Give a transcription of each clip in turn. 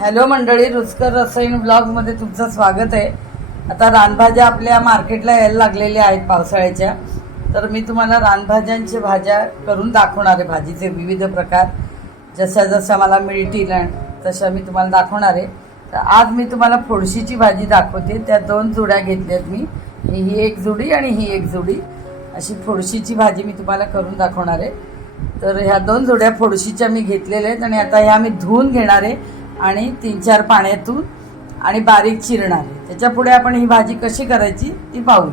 Hello मंडळी रुचकर रसायन ब्लॉगमध्ये तुमचं स्वागत आहे. आता रानभाज्या आपल्या मार्केटला यायला लागलेल्या आहेत पावसाळ्याच्या. तर मी तुम्हाला रानभाज्यांच्या भाज्या करून दाखवणार आहे भाजीचे विविध प्रकार. जशा जशा मला मिळतील तशा मी तुम्हाला दाखवणार आहे. तर आज मी तुम्हाला फोडशीची भाजी दाखवते. त्या दोन जुड्या घेतल्यात मी. ही ही एक जुडी आणि ही एक जुडी. अशी फोडशीची भाजी मी तुम्हाला करून दाखवणार आहे. तर ह्या दोन जोड्या फोडशीच्या मी घेतलेल्या आहेत आणि आता ह्या मी धुवून घेणार आहे. आणि तीन चार पाण्यातून आणि बारीक चिरणार. त्याच्यापुढे त्याच्या पुढे आपण ही भाजी कशी करायची ती पाहू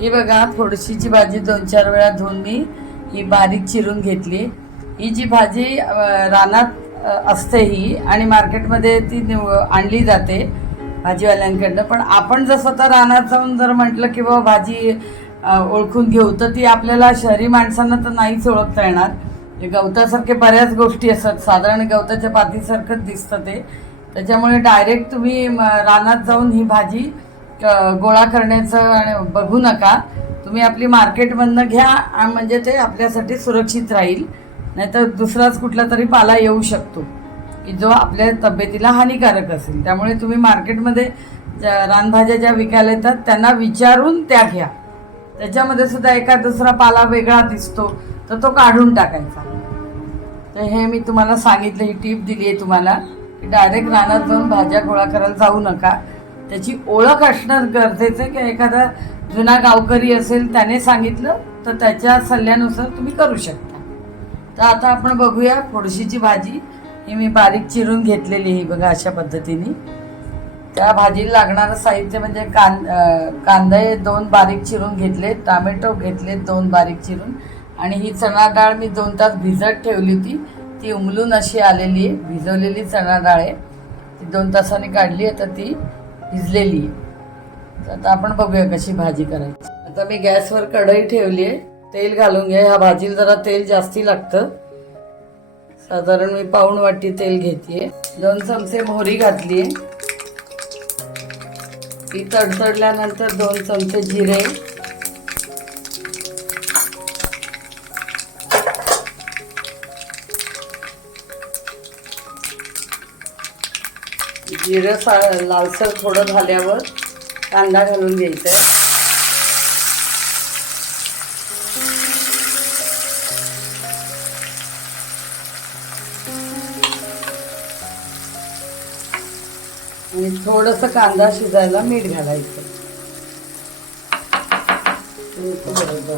ही बघा थोडीशीची भाजी दोन चार वेळा धुवून मी ही बारीक चिरून घेतली. ही जी भाजी रानात असते ही आणि मार्केटमध्ये ती निव- आणली जाते भाजीवाल्यांकडनं. पण आपण जर स्वतः रानात जाऊन जर म्हटलं की बाबा भाजी ओळखून घेऊ तर ती आपल्याला शहरी माणसांना तर नाहीच ओळखता येणार. ते गवतासारखे बऱ्याच गोष्टी असतात. साधारण गवताच्या पातीसारखंच दिसतं ते. त्याच्यामुळे डायरेक्ट तुम्ही रानात जाऊन ही भाजी गोळा करण्याचं आणि बघू नका. तुम्ही आपली मार्केटमधनं घ्या आणि म्हणजे ते आपल्यासाठी सुरक्षित राहील. नाहीतर दुसराच कुठला तरी पाला येऊ शकतो की जो आपल्या तब्येतीला हानिकारक असेल. त्यामुळे तुम्ही मार्केटमध्ये ज्या रानभाज्या ज्या विकायला येतात त्यांना विचारून त्या घ्या. त्याच्यामध्ये सुद्धा एका दुसरा पाला वेगळा दिसतो तर तो काढून टाकायचा. तर हे मी तुम्हाला सांगितलं ही टीप दिली आहे तुम्हाला की डायरेक्ट रानात जाऊन भाज्या गोळा करायला जाऊ नका. त्याची ओळख असणं गरजेचं आहे की एखादा जुना गावकरी असेल त्याने सांगितलं तर त्याच्या सल्ल्यानुसार तुम्ही करू शकता. तर आता आपण बघूया फोडशीची भाजी. ही मी बारीक चिरून घेतलेली ही बघा अशा पद्धतीने. त्या भाजीला लागणारं साहित्य म्हणजे कां कांदे दोन बारीक चिरून घेतले टामॅटो घेतले दोन बारीक चिरून. आणि ही चणा डाळ मी दोन तास भिजत ठेवली होती. ती उमलून अशी आलेली आहे. भिजवलेली चणा डाळ आहे. ती दोन तासांनी काढली आहे तर ती भिजलेली आहे. तर आता आपण बघूया कशी भाजी करायची. आता मी गॅसवर कढई ठेवली आहे. तेल घालून घ्या. ह्या भाजीला जरा तेल जास्ती लागतं. साधारण मी पाऊण वाटी तेल घेते. दोन चमचे मोहरी घातली आहे. ती तडतडल्यानंतर दोन चमचे जिरे. जिरं सा लालसर थोडं झाल्यावर कांदा घालून घ्यायचा आहे आणि थोडंसं कांदा शिजायला मीठ घालायचं. बरोबर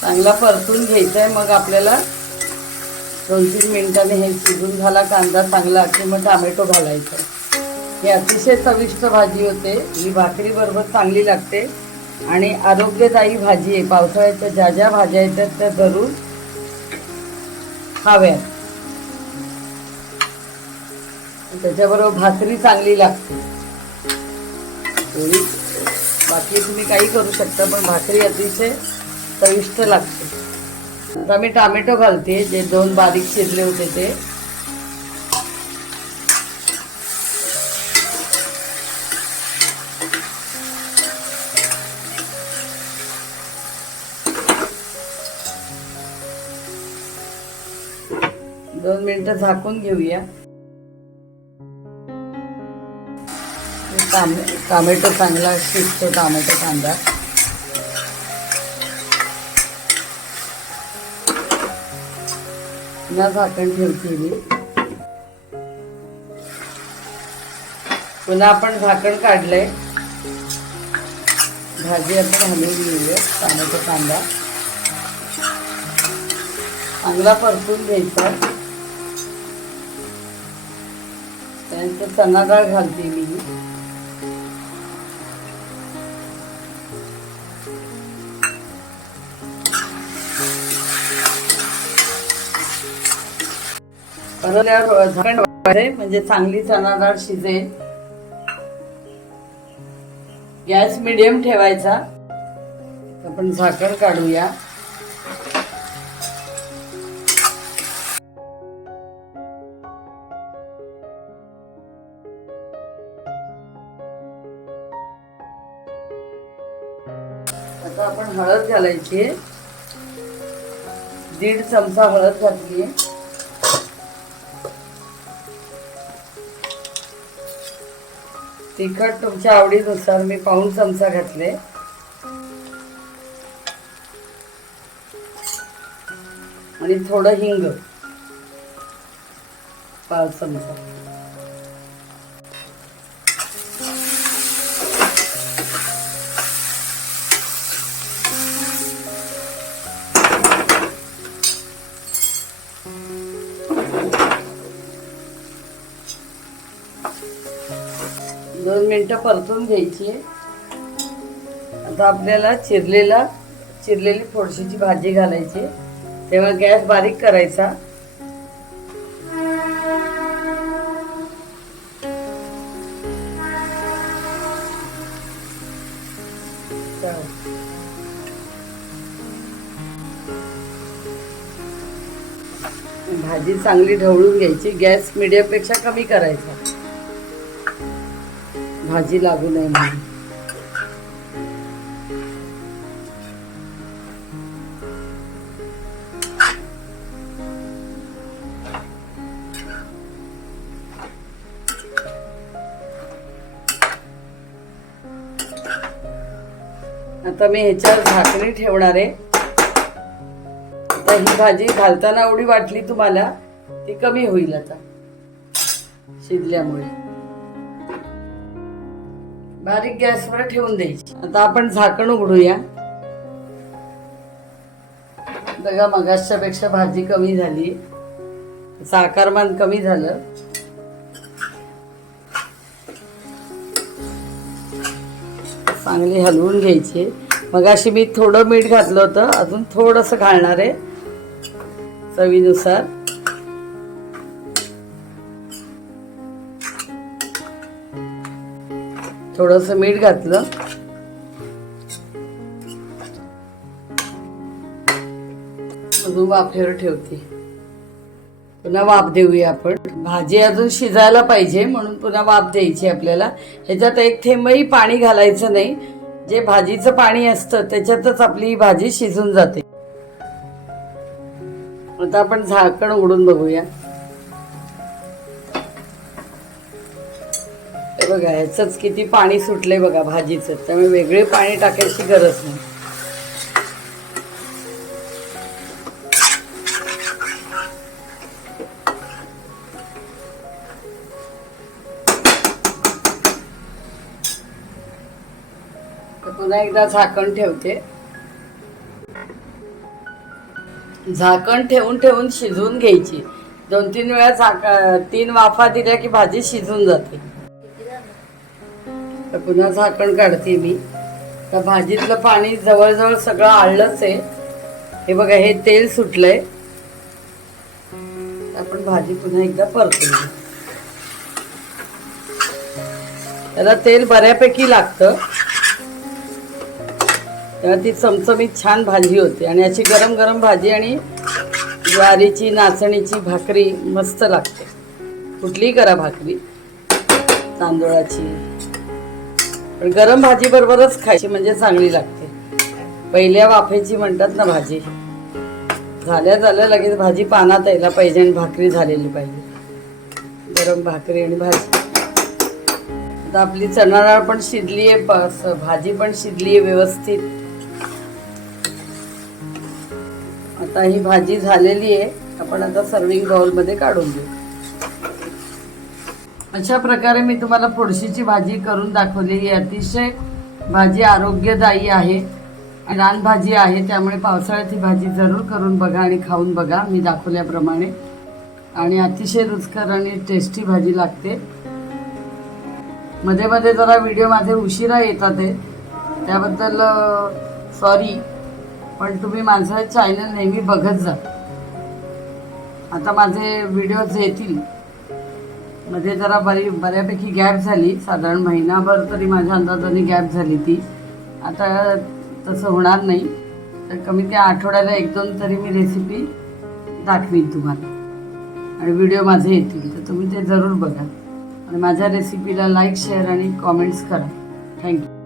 चांगला परतून घ्यायचा आहे मग आपल्याला दोन तीन मिनटाने हे शिजून झाला कांदा चांगला की मग टामॅटो घालायचा. ही अतिशय चविष्ट भाजी होते ही भाकरी बरोबर चांगली लागते आणि आरोग्यदायी भाजी आहे. पावसाळ्याच्या ज्या ज्या भाज्या येतात त्या जरूर खाव्यात. त्याच्याबरोबर भाकरी चांगली लागते. बाकी तुम्ही काही करू शकता पण भाकरी अतिशय चविष्ट लागते. आता मी टामॅटो घालते जे दोन बारीक शिरले होते ते. दोन मिनिटं झाकून घेऊया. टामे टामॅटो चांगला शिजतो टामॅटो कांदा. पुन्हा झाकण ठेवते मी. पुन्हा आपण झाकण काढलंय. भाजी आता घालून घेऊया टामॅटो कांदा चांगला परतून घ्यायचा. त्यानंतर चणा डाळ घालते मी. झाकण म्हणजे चांगली चणा डाळ शिजेल. गॅस मिडियम ठेवायचा. आपण झाकण काढूया. आता आपण हळद घालायची. दीड चमचा हळद घातली. तिखट तुमच्या आवडीनुसार मी पाऊण चमचा घातले. आणि थोडं हिंग पाच चमचा. मिनिटं परतून घ्यायची आहे. आता आपल्याला चिरलेला चिरलेली फोडशीची भाजी घालायची तेव्हा गॅस बारीक करायचा. भाजी चांगली ढवळून घ्यायची. गॅस मीडियमपेक्षा कमी करायचा. भाजी लागू नये म्हणून. आता मी ह्याच्यावर झाकणी ठेवणार आहे. आता ही भाजी घालताना एवढी वाटली तुम्हाला ती कमी होईल आता शिजल्यामुळे. बारीक गॅसवर ठेवून द्यायची. आता आपण झाकण उघडूया. बघा मगाशच्या पेक्षा भाजी कमी झाली. साकारमान कमी झालं. चांगली हलवून घ्यायची. मगाशी मी थोडं मीठ घातलं होतं. अजून थोडंसं घालणार आहे चवीनुसार. थोडस मीठ घातलं. अजून वाफेवर ठेवते. पुन्हा वाफ देऊया आपण. भाजी अजून शिजायला पाहिजे म्हणून पुन्हा वाफ द्यायची आपल्याला. ह्याच्यात एक थेंबही पाणी घालायचं नाही. जे भाजीचं पाणी असतं त्याच्यातच आपली ही भाजी शिजून जाते. आता आपण झाकण उघडून बघूया. बघा ह्याचंच किती पाणी सुटलंय बघा भाजीचं. त्यामुळे वेगळे पाणी टाकायची गरज नाही. पुन्हा एकदा झाकण ठेवते. झाकण ठेवून ठेवून शिजवून घ्यायची. दोन तीन वेळा झाक तीन वाफा दिल्या की भाजी शिजून जाते. तर पुन्हा झाकण काढते मी. तर भाजीतलं पाणी जवळजवळ सगळं आळलंच आहे. हे बघा हे तेल सुटलंय. आपण भाजी पुन्हा एकदा परतो. त्याला तेल बऱ्यापैकी लागतं. तेव्हा ती चमचमीत छान भाजी होते. आणि अशी गरम गरम भाजी आणि ज्वारीची नाचणीची भाकरी मस्त लागते. कुठलीही करा भाकरी. तांदूळाची. पण गरम भाजी बरोबरच खायची म्हणजे चांगली लागते. पहिल्या वाफेची म्हणतात ना भाजी. झाल्या झाल्या लगेच भाजी पानात यायला पाहिजे आणि भाकरी झालेली पाहिजे. गरम भाकरी आणि भाजी. आता आपली चणा डाळ पण शिजली आहे भाजी पण शिजली आहे व्यवस्थित. आता ही भाजी झालेली आहे आपण आता सर्विंग बाउलमध्ये काढून देऊ अशा प्रकारे मी तुम्हाला फोडशीची भाजी करून दाखवली ही अतिशय भाजी आरोग्यदायी आहे. आणि रानभाजी आहे त्यामुळे पावसाळ्यात ही भाजी जरूर करून बघा आणि खाऊन बघा. मी दाखवल्याप्रमाणे. आणि अतिशय रुचकर आणि टेस्टी भाजी लागते. मध्ये मध्ये जरा व्हिडिओ माझे उशिरा येतात आहे. त्याबद्दल सॉरी पण तुम्ही माझं चॅनल नेहमी बघत जा. आता माझे व्हिडिओज येतील. मध्ये जरा बरी बऱ्यापैकी गॅप झाली. साधारण महिनाभर तरी माझ्या अंदाजाने गॅप झाली ती. आता तसं होणार नाही. तर कमी त्या आठवड्याला एक दोन तरी मी रेसिपी दाखवीन तुम्हाला. आणि व्हिडिओ माझे येतील. तर तुम्ही ते जरूर बघा. आणि माझ्या रेसिपीला लाईक शेअर आणि कॉमेंट्स करा. Thank you